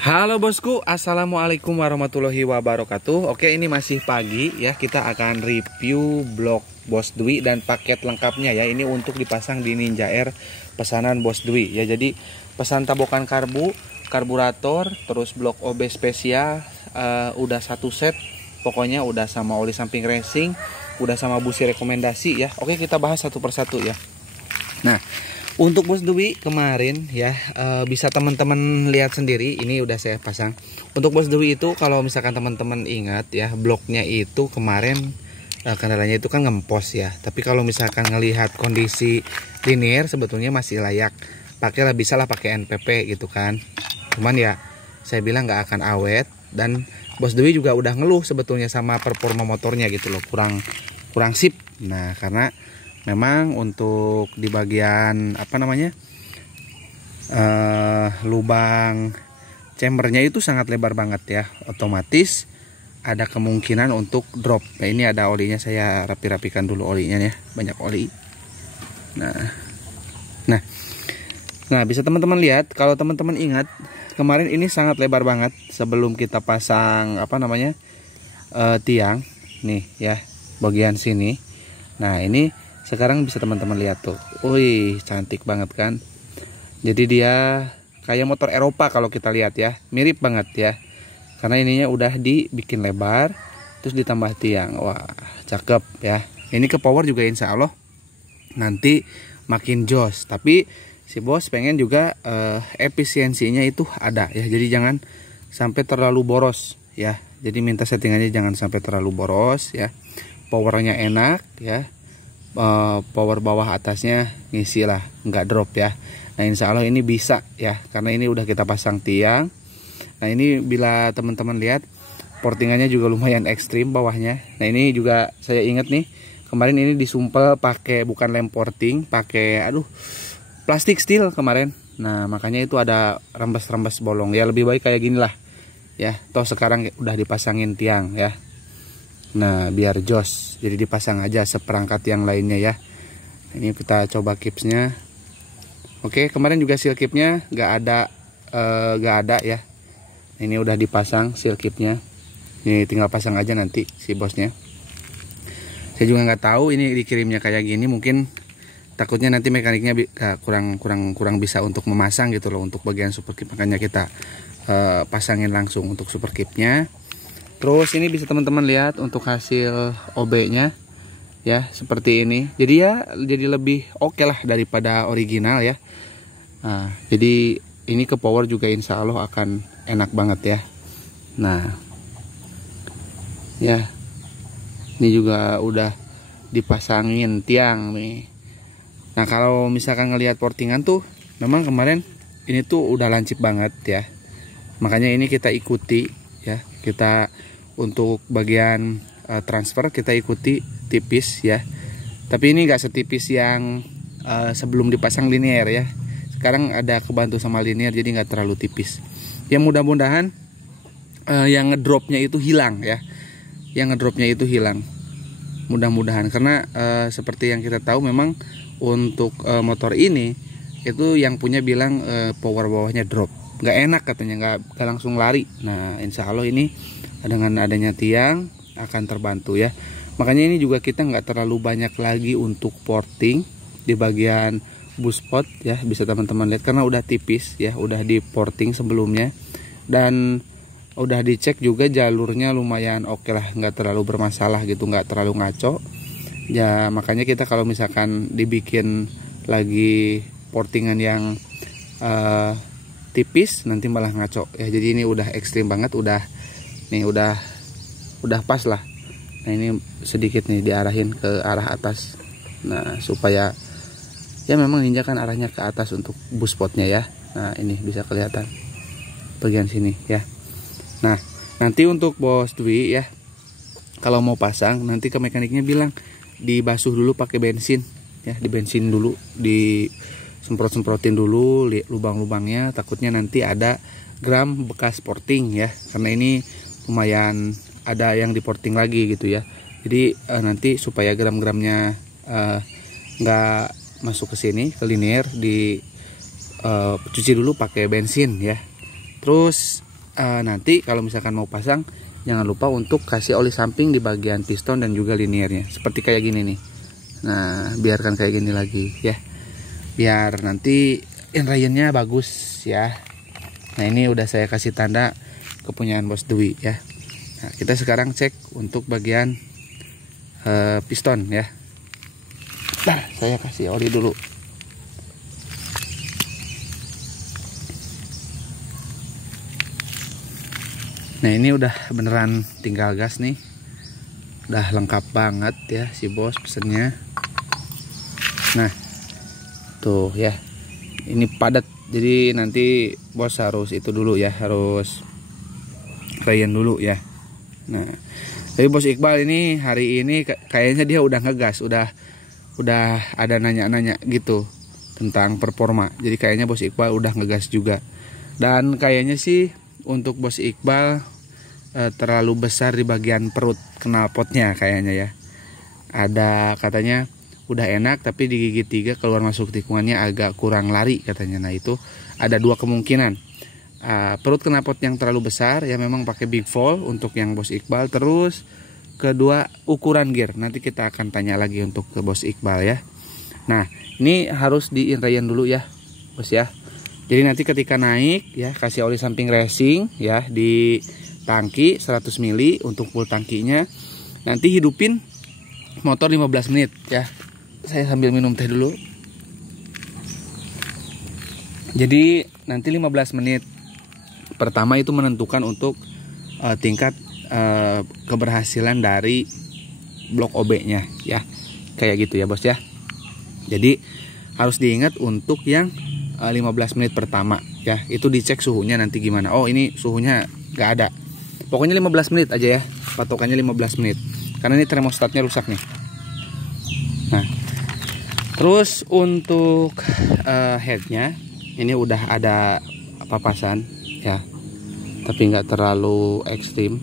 Halo bosku, assalamualaikum warahmatullahi wabarakatuh. Oke, ini masih pagi ya. Kita akan review blok Bos Dwi dan paket lengkapnya ya. Ini untuk dipasang di Ninja Air pesanan Bos Dwi ya. Jadi pesan tabokan karbu, karburator, terus blok OB spesial, udah satu set. Pokoknya udah sama oli samping racing, udah sama busi rekomendasi ya. Oke, kita bahas satu persatu ya. Nah, untuk Bos Dwi kemarin ya, bisa teman-teman lihat sendiri, ini udah saya pasang. Untuk Bos Dwi itu kalau misalkan teman-teman ingat ya, bloknya itu kemarin kendalanya itu kan ngempos ya. Tapi kalau misalkan ngelihat kondisi linear sebetulnya masih layak. Pakailah, bisa lah pakai NPP gitu kan. Cuman ya saya bilang nggak akan awet, dan Bos Dwi juga udah ngeluh sebetulnya sama performa motornya gitu loh, kurang sip. Nah, karena memang untuk di bagian apa namanya, lubang chambernya itu sangat lebar banget ya, otomatis ada kemungkinan untuk drop. Nah, ini ada olinya, saya rapi-rapikan dulu olinya ya, banyak oli. Nah bisa teman-teman lihat, kalau teman-teman ingat kemarin ini sangat lebar banget sebelum kita pasang apa namanya, tiang nih ya, bagian sini. Nah ini sekarang bisa teman-teman lihat tuh, wih cantik banget kan. Jadi dia kayak motor Eropa kalau kita lihat ya, mirip banget ya. Karena ininya udah dibikin lebar, terus ditambah tiang, wah cakep ya. Ini ke power juga insya Allah nanti makin jos. Tapi si bos pengen juga efisiensinya itu ada ya. Jadi jangan sampai terlalu boros ya. Jadi minta settingannya jangan sampai terlalu boros ya. Powernya enak ya. Power bawah atasnya ngisi lah, nggak drop ya. Nah insya Allah ini bisa ya, karena ini udah kita pasang tiang. Nah ini bila teman-teman lihat, portingannya juga lumayan ekstrim bawahnya. Nah ini juga saya ingat nih, kemarin ini disumpel pakai bukan lem porting, pakai plastik steel kemarin. Nah makanya itu ada rembes-rembes bolong ya. Lebih baik kayak gini lah ya, toh sekarang udah dipasangin tiang ya. Nah biar jos, jadi dipasang aja seperangkat yang lainnya ya. Ini kita coba kipsnya. Oke, kemarin juga seal kipnya nggak ada ya. Ini udah dipasang seal kipnya. Ini tinggal pasang aja nanti si bosnya. Saya juga nggak tahu ini dikirimnya kayak gini, mungkin takutnya nanti mekaniknya kurang bisa untuk memasang gitu loh, untuk bagian super kip. Makanya kita pasangin langsung untuk super kipnya. Terus ini bisa teman-teman lihat untuk hasil OB-nya ya, seperti ini. Jadi lebih oke lah daripada original ya. Nah, jadi ini ke power juga insya Allah akan enak banget ya. Nah, ya ini juga udah dipasangin tiang nih. Nah kalau misalkan ngelihat portingan tuh, memang kemarin ini tuh udah lancip banget ya. Makanya ini kita ikuti ya, kita untuk bagian transfer kita ikuti tipis ya. Tapi ini enggak setipis yang sebelum dipasang linear ya. Sekarang ada kebantu sama linear, jadi nggak terlalu tipis. Ya mudah-mudahan yang ngedropnya itu hilang ya. Yang ngedropnya itu hilang. Mudah-mudahan, karena seperti yang kita tahu memang untuk motor ini itu yang punya bilang power bawahnya drop. Nggak enak katanya, nggak langsung lari. Nah insya Allah ini dengan adanya tiang akan terbantu ya. Makanya ini juga kita nggak terlalu banyak lagi untuk porting di bagian bus spot ya, bisa teman-teman lihat karena udah tipis ya, udah di porting sebelumnya dan udah dicek juga jalurnya lumayan oke lah, nggak terlalu bermasalah gitu, nggak terlalu ngaco ya. Makanya kita kalau misalkan dibikin lagi portingan yang tipis nanti malah ngaco ya. Jadi ini udah ekstrim banget, udah pas lah. Nah ini sedikit nih diarahin ke arah atas. Nah supaya ya memang Ninja kan arahnya ke atas untuk bus spotnya ya. Nah ini bisa kelihatan bagian sini ya. Nah nanti untuk Bos Dwi ya, kalau mau pasang nanti ke mekaniknya bilang dibasuh dulu pakai bensin ya, di bensin dulu, disemprot-semprotin dulu lubang-lubangnya, takutnya nanti ada gram bekas porting ya, karena ini lumayan ada yang di porting lagi gitu ya. Jadi nanti supaya gram-gramnya nggak masuk ke sini ke linear, cuci dulu pakai bensin ya. Terus nanti kalau misalkan mau pasang, jangan lupa untuk kasih oli samping di bagian piston dan juga liniernya seperti kayak gini nih. Nah, biarkan kayak gini lagi ya, biar nanti inrayennya bagus ya. Nah, ini udah saya kasih tanda kepunyaan Bos Dwi ya. Nah, kita sekarang cek untuk bagian piston ya. Nah, saya kasih oli dulu. Nah, ini udah beneran tinggal gas nih. Udah lengkap banget ya si bos pesennya. Nah, tuh ya. Ini padat. Jadi nanti bos harus itu dulu ya, harus rayen dulu ya. Nah, tapi Bos Iqbal ini hari ini kayaknya dia udah ngegas, udah ada nanya-nanya gitu tentang performa. Jadi kayaknya Bos Iqbal udah ngegas juga. Dan kayaknya sih untuk Bos Iqbal terlalu besar di bagian perut knalpotnya kayaknya ya. Ada katanya udah enak tapi digigit 3 keluar masuk tikungannya agak kurang lari katanya. Nah, itu ada 2 kemungkinan. Perut knalpot yang terlalu besar ya, memang pakai big fall untuk yang Bos Iqbal. Terus kedua, ukuran gear nanti kita akan tanya lagi untuk ke Bos Iqbal ya. Nah, ini harus diinrayen dulu ya Bos ya. Jadi nanti ketika naik ya, kasih oli samping racing ya di tangki 100 ml untuk full tangkinya. Nanti hidupin motor 15 menit ya. Saya sambil minum teh dulu. Jadi nanti 15 menit pertama itu menentukan untuk tingkat keberhasilan dari blok OB-nya ya. Kayak gitu ya Bos ya. Jadi harus diingat untuk yang 15 menit pertama ya, itu dicek suhunya nanti gimana. Oh, ini suhunya nggak ada, pokoknya 15 menit aja ya, patokannya 15 menit karena ini termostatnya rusak nih. Nah, terus untuk headnya ini udah ada papasan ya, tapi nggak terlalu ekstrim.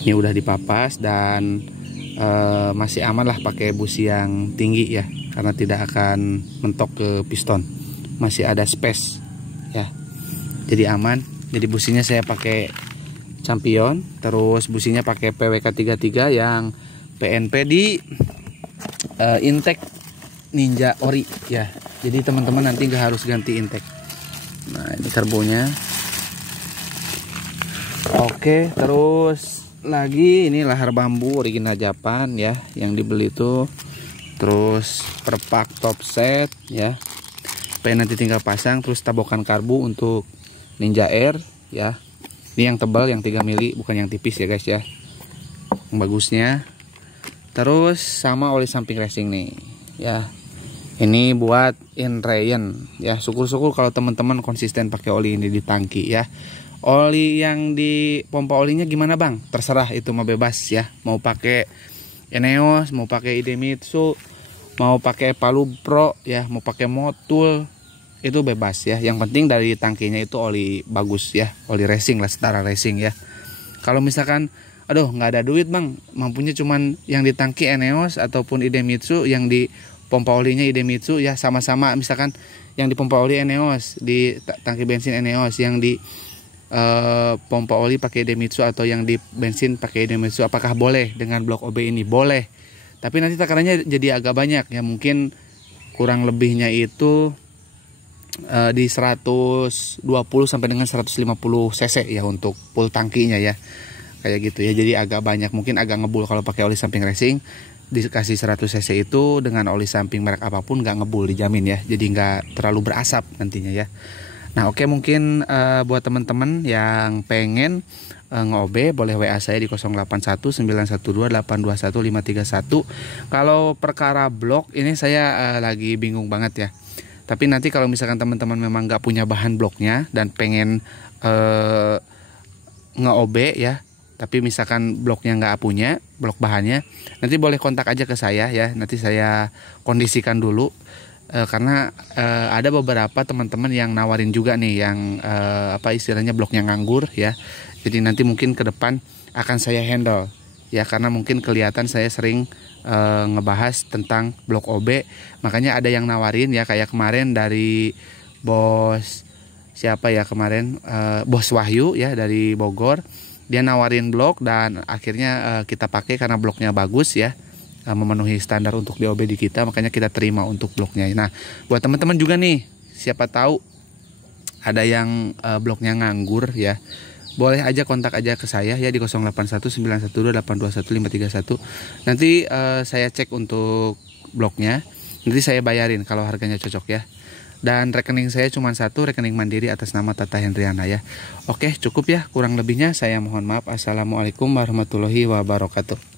Ini udah dipapas dan masih aman lah pakai busi yang tinggi ya, karena tidak akan mentok ke piston, masih ada space ya, jadi aman. Jadi businya saya pakai Champion, terus businya pakai PWK 33 yang PNP di intake Ninja Ori ya. Jadi teman-teman nanti nggak harus ganti intake. Nah, ini karbonya. Oke, terus lagi ini lahar bambu original Japan ya, yang dibeli itu. Terus perpak top set ya, nanti tinggal pasang. Terus tabokan karbu untuk Ninja Air ya, ini yang tebal, yang 3 mili, bukan yang tipis ya guys ya, yang bagusnya. Terus sama oli samping racing nih ya, ini buat inrayen ya. Syukur-syukur kalau teman-teman konsisten pakai oli ini di tangki ya. Oli yang di pompa olinya gimana bang? Terserah, itu mah bebas ya, mau pakai Eneos, mau pakai Idemitsu, mau pakai Palu Pro ya, mau pakai Motul, itu bebas ya. Yang penting dari tangkinya itu oli bagus ya, oli racing lah, setara racing ya. Kalau misalkan aduh nggak ada duit bang, mampunya cuman yang di tangki Eneos ataupun Idemitsu, yang di pompa olinya Idemitsu ya, sama-sama. Misalkan yang di pompa oli Eneos, di tangki bensin Eneos, yang di pompa oli pakai Idemitsu atau yang di bensin pakai Idemitsu, apakah boleh dengan blok OB ini? Boleh, tapi nanti takarannya jadi agak banyak ya, mungkin kurang lebihnya itu di 120 sampai dengan 150 cc ya untuk full tangkinya ya, kayak gitu ya. Jadi agak banyak, mungkin agak ngebul kalau pakai oli samping racing. Dikasih 100 cc itu dengan oli samping merek apapun nggak ngebul, dijamin ya, jadi nggak terlalu berasap nantinya ya. Nah oke, mungkin buat teman-teman yang pengen nge-OB boleh WA saya di 081912821531. Kalau perkara blok ini saya lagi bingung banget ya. Tapi nanti kalau misalkan teman-teman memang nggak punya bahan bloknya dan pengen nge-OB ya, tapi misalkan bloknya nggak punya, blok bahannya, nanti boleh kontak aja ke saya ya. Nanti saya kondisikan dulu. Karena ada beberapa teman-teman yang nawarin juga nih yang apa istilahnya bloknya nganggur ya. Jadi nanti mungkin ke depan akan saya handle ya, karena mungkin kelihatan saya sering ngebahas tentang blok OB, makanya ada yang nawarin ya, kayak kemarin dari Bos siapa ya kemarin, Bos Wahyu ya dari Bogor. Dia nawarin blok dan akhirnya kita pakai karena bloknya bagus ya, memenuhi standar untuk DOB di kita, makanya kita terima untuk bloknya. Nah, buat teman-teman juga nih, siapa tahu ada yang bloknya nganggur ya, boleh aja kontak aja ke saya ya di 081912821531. Nanti saya cek untuk bloknya, nanti saya bayarin kalau harganya cocok ya. Dan rekening saya cuma satu, rekening mandiri atas nama Tata Hendriana ya. Oke, cukup ya, kurang lebihnya saya mohon maaf. Assalamualaikum warahmatullahi wabarakatuh.